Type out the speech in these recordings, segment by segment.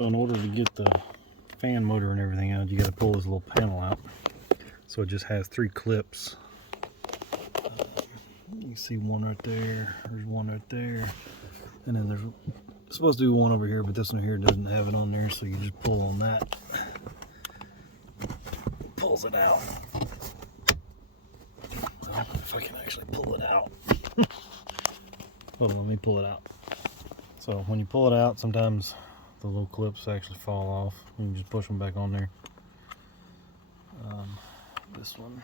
In order to get the fan motor and everything out, you got to pull this little panel out. So it just has 3 clips. You see one right there, there's one right there, and then there's supposed to be one over here, but this one here doesn't have it on there, so you just pull on that. Pulls it out. Well, if I can actually pull it out. Hold on, let me pull it out. So when you pull it out, sometimes the little clips actually fall off. You can just push them back on there. This one,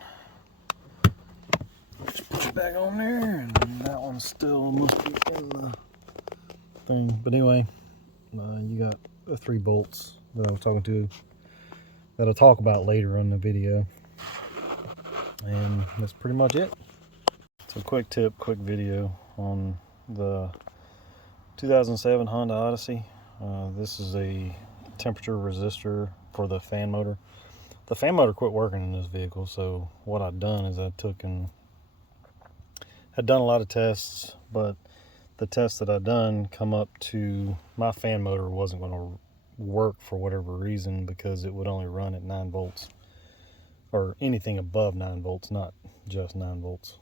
just push it back on there, and that one still must be in the thing. But anyway, you got the 3 bolts that I was talking to that I'll talk about later in the video, and that's pretty much it. So quick tip, quick video on the 2007 Honda Odyssey. This is a temperature resistor for the fan motor. The fan motor quit working in this vehicle, so what I've done is I took and had done a lot of tests, but the tests that I've done come up to my fan motor wasn't going to work for whatever reason, because it would only run at 9 volts or anything above 9 volts, not just 9 volts.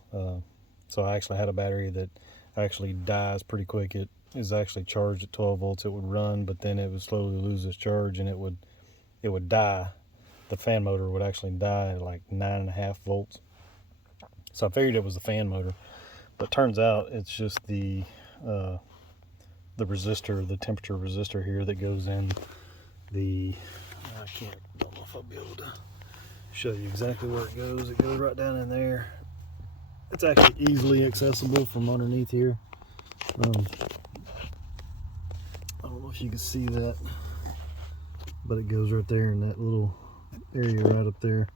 So I actually had a battery that actually dies pretty quick. It is actually charged at 12 volts. It would run, but then it would slowly lose its charge and it would die. The fan motor would actually die at like 9.5 volts. So I figured it was the fan motor, but turns out it's just the resistor, the temperature resistor here that goes in the, don't know if I'll be able to show you exactly where it goes. It goes right down in there. It's actually easily accessible from underneath here. I don't know if you can see that, but it goes right there in that little area right up there.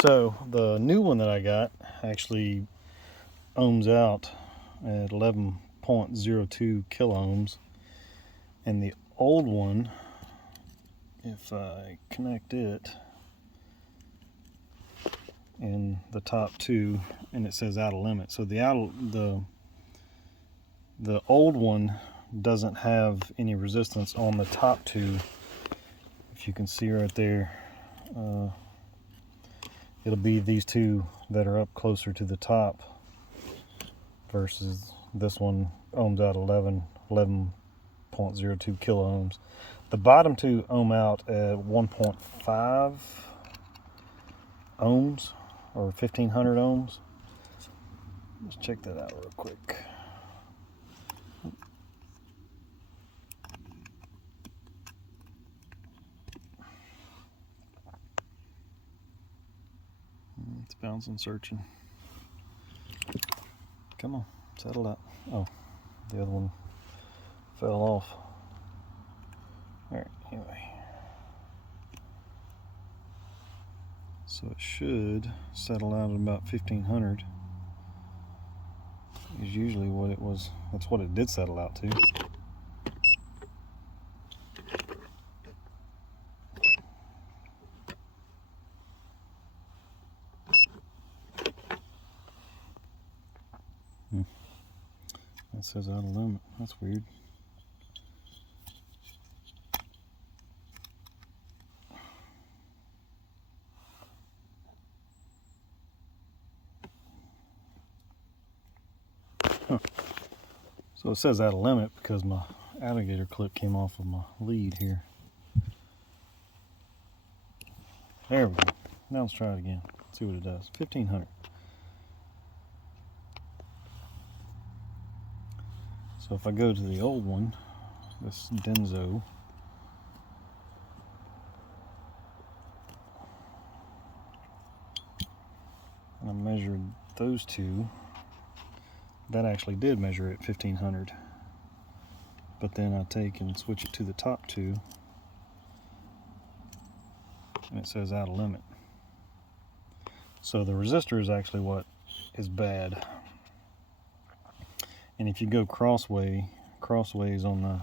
So the new one that I got actually ohms out at 11.02 kiloohms, and the old one, if I connect it in the top 2, and it says out of limit. So the old one doesn't have any resistance on the top 2. If you can see right there, it'll be these 2 that are up closer to the top versus this one ohms out 11.02 kiloohms. The bottom 2 ohm out at 1.5 ohms or 1500 ohms. Let's check that out real quick. It's bouncing, searching. Come on, settle out. Oh, the other one fell off. Alright, anyway. So it should settle out at about 1500. Is usually what it was. That's what it did settle out to. That says out of limit. That's weird. Huh. So it says out of limit because my alligator clip came off of my lead here. There we go. Now let's try it again. See what it does. 1500. So if I go to the old one, this Denso, and I measured those 2, that actually did measure at 1500. But then I take and switch it to the top 2, and it says out of limit. So the resistor is actually what is bad. And if you go crossways on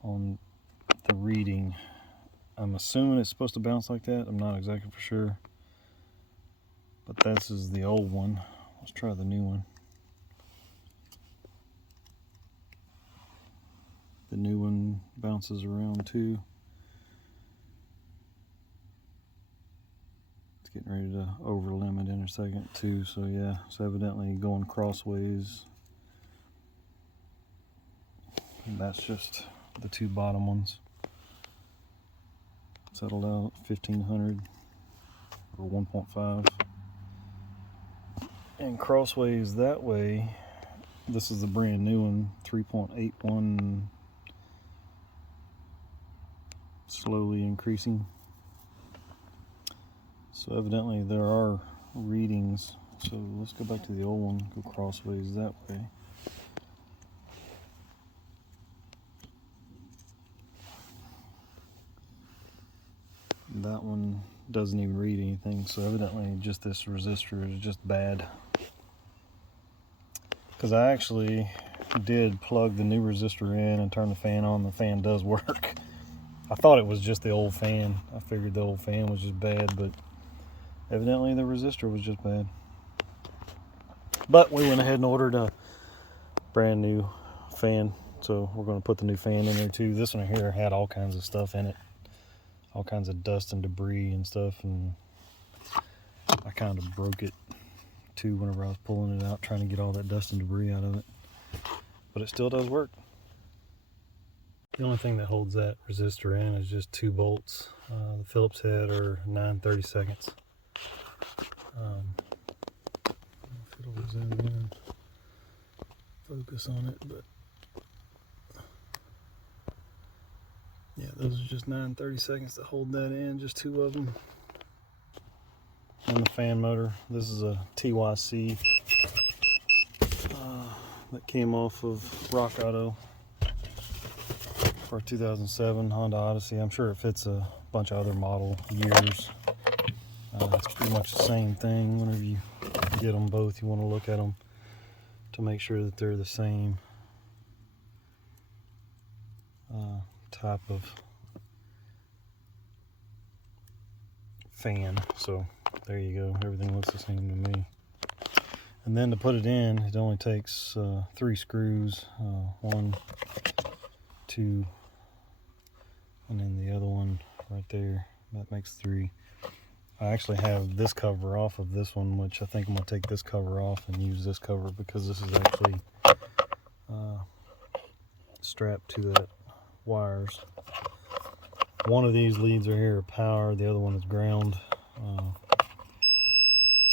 the reading, I'm assuming it's supposed to bounce like that. I'm not exactly for sure, but this is the old one. Let's try the new one. The new one bounces around too. It's getting ready to over limit in a second too, so yeah, it's evidently going crossways. And that's just the two bottom ones. Settled out 1500 or 1.5. And crossways that way. This is the brand new one, 3.81, slowly increasing. So evidently there are readings. So let's go back to the old one, go crossways that way. That one doesn't even read anything, so evidently just this resistor is just bad. Because I actually did plug the new resistor in and turn the fan on. The fan does work. I thought it was just the old fan. I figured the old fan was just bad, but evidently the resistor was just bad. But we went ahead and ordered a brand new fan, so we're going to put the new fan in there too. This one here had all kinds of stuff in it, all kinds of dust and debris and stuff, and I kind of broke it too whenever I was pulling it out, trying to get all that dust and debris out of it. But it still does work. The only thing that holds that resistor in is just 2 bolts. The Phillips head are 9/32. If it'll zoom in, focus on it, but yeah, those are just 9/32 that hold that in, just 2 of them. And the fan motor, this is a TYC that came off of Rock Auto for a 2007 Honda Odyssey. I'm sure it fits a bunch of other model years. It's pretty much the same thing. Whenever you get them both, you want to look at them to make sure that they're the same type of fan. So there you go, everything looks the same to me. And then to put it in, it only takes 3 screws, 1, 2, and then the other one right there. That makes 3. I actually have this cover off of this one, which I think I'm going to take this cover off and use this cover, because this is actually strapped to that wires. One of these leads are here are power, the other one is ground.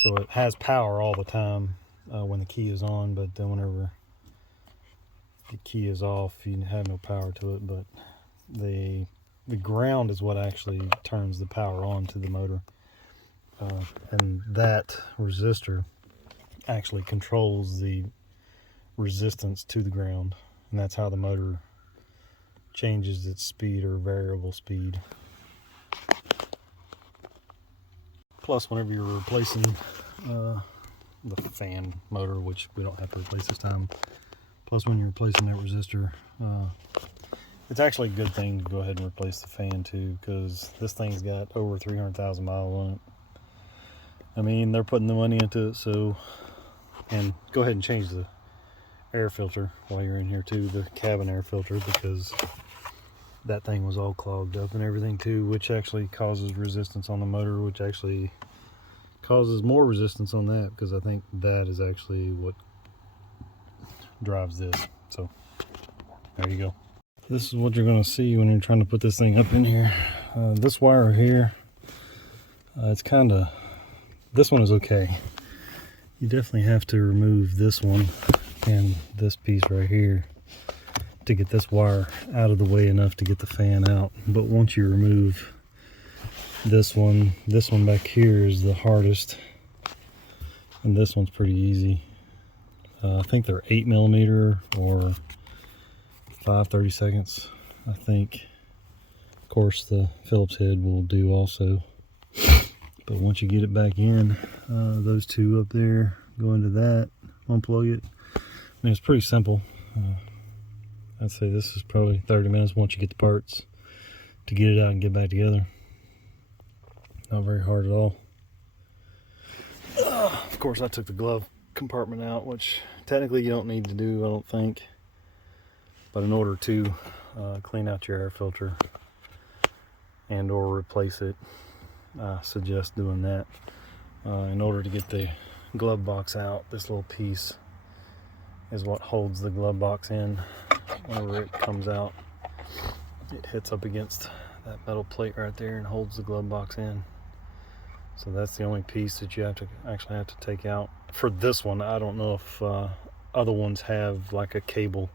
So it has power all the time when the key is on, but then whenever the key is off, you have no power to it. But the ground is what actually turns the power on to the motor. And that resistor actually controls the resistance to the ground, and that's how the motor changes its speed or variable speed. Plus, whenever you're replacing the fan motor, which we don't have to replace this time, plus when you're replacing that resistor, it's actually a good thing to go ahead and replace the fan too, because this thing's got over 300,000 miles on it. I mean, they're putting the money into it, so, and go ahead and change the air filter while you're in here too, the cabin air filter, because that thing was all clogged up and everything too, which actually causes resistance on the motor, which actually causes more resistance on that, because I think that is actually what drives this. So there you go. This is what you're going to see when you're trying to put this thing up in here. This wire here, it's kind of, this one is okay. You definitely have to remove this one and this piece right here to get this wire out of the way enough to get the fan out. But once you remove this one back here is the hardest, and this one's pretty easy. I think they're 8mm or 5/32, I think. Of course, the Phillips head will do also. But once you get it back in, those two up there go into that, unplug it. I mean, it's pretty simple. I'd say this is probably 30 minutes once you get the parts to get it out and get back together. Not very hard at all. Of course, I took the glove compartment out, which technically you don't need to do, I don't think. But in order to clean out your air filter and or replace it, I suggest doing that. In order to get the glove box out, this little piece is what holds the glove box in. Whenever it comes out, it hits up against that metal plate right there and holds the glove box in. So that's the only piece that you actually have to take out. For this one, I don't know if other ones have like a cable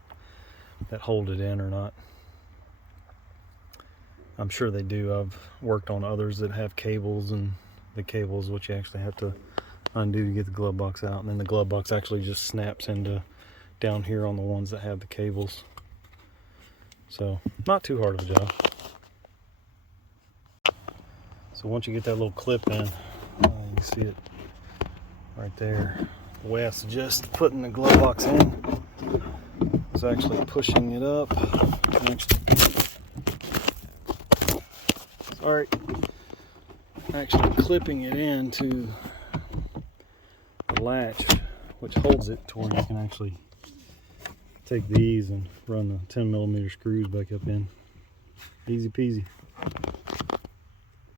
that hold it in or not. I'm sure they do. I've worked on others that have cables, and the cable is what you actually have to undo to get the glove box out, and then the glove box actually just snaps into down here on the ones that have the cables. So not too hard of a job. So once you get that little clip in, you can see it right there. The way I suggest putting the glove box in is actually pushing it up. Actually clipping it into the latch, which holds it to where you can actually take these and run the 10mm screws back up in. Easy peasy.